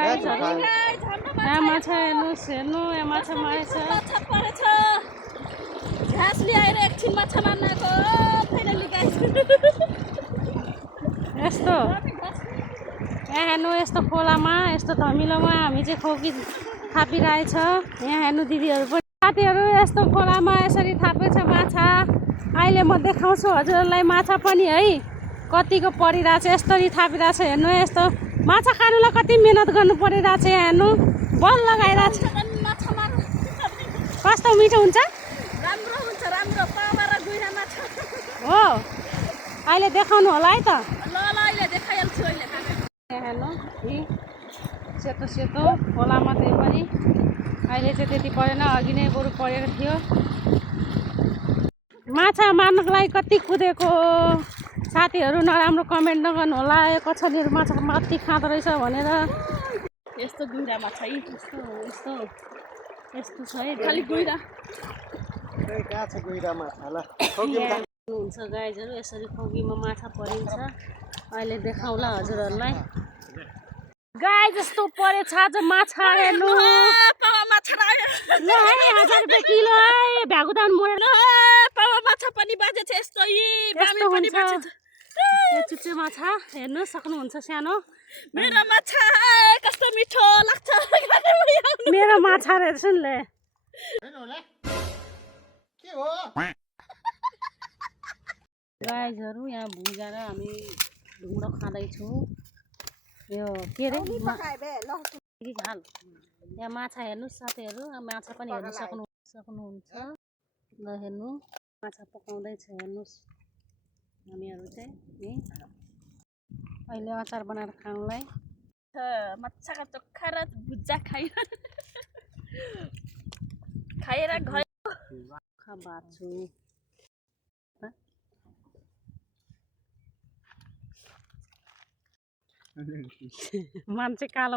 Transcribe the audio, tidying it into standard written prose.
यहाँ माछा हेर्नुहोस् हेर्नु यहाँ माछा मारेछ घाँस ल्याएर एकछिन माछा मार्नको फाइनली गाइस यस्तो यहाँ हेर्नु यस्तो खोलामा यस्तो धमिलोमा हामी चाहिँ खोकी थापिरहेछ यहाँ हेर्नु दिदीहरू पनि साथीहरू यस्तो खोलामा यसरी थापेछ माछा अहिले म देखाउँछु हजुरहरूलाई माछा पनि है कतिको परिरहेछ यसरी थापिरहेछ हेर्नु यस्तो माछा खानुलाई कति मिहिनेत गर्नु परिरहेछ यहाँ हेर्नु बल लगाइरहेछ कस्तो मिठो हुन्छ राम्रो हुन्छ राम्रो पावा र गुइरा माछा हो अहिले देखाउनु होला है त ल अहिले देखाइहाल्छु अहिले यहाँ हेर्नु यी सेतो सेतो खोलामा त्यही पनि अहिले चाहिँ त्यति परेन अघि नै बरु परेको थियो माछा मार्नको लागि कति कुदेको साथीहरू नराम्रो कमेन्ट नगर्नु होला कछनीहरू माछा कति खाँदो रहेछ भनेर यस्तो गुइरा माछा है यस्तो यस्तो यस्तो छ है खालि गुइरा कहाँ छ गुइरा माछा ल हुन्छ गाइजहरू यसरी खोकीमा माछा परिन्छ अहिले देखाउला हजुरहरूलाई गाई जस्तो परेछ आज माछा हेर्नु पावा माछा ल है 1000 रुपियाँ किलो है भ्यागुदान मोडेर पावा माछा पनि बाजेछ यस्तो यी बामी पनि बाजेछ यो चुच्चे माछा हेर्नु सक्नुहुन्छ सानो मेरो माछा कस्तो मिठो लाग्छ मेरो माछा रहेछ नि ले के हो गाइजहरू यहाँ भुइँगाएर हामी ढुङ्ग्रो खाँदैछौँ यो के अरे हाल यहाँ माछा हेर्नुहोस् साथीहरू माछा पनि हेर्नु सक्नुहुन्छ ल हेर्नु माछा पकाउँदैछ हेर्नुहोस् हामीहरू चाहिँ है अहिले अचार बनाएर खानुलाई माछाको चोखा र भुजा खाएर खा भात छु मान्छे कालो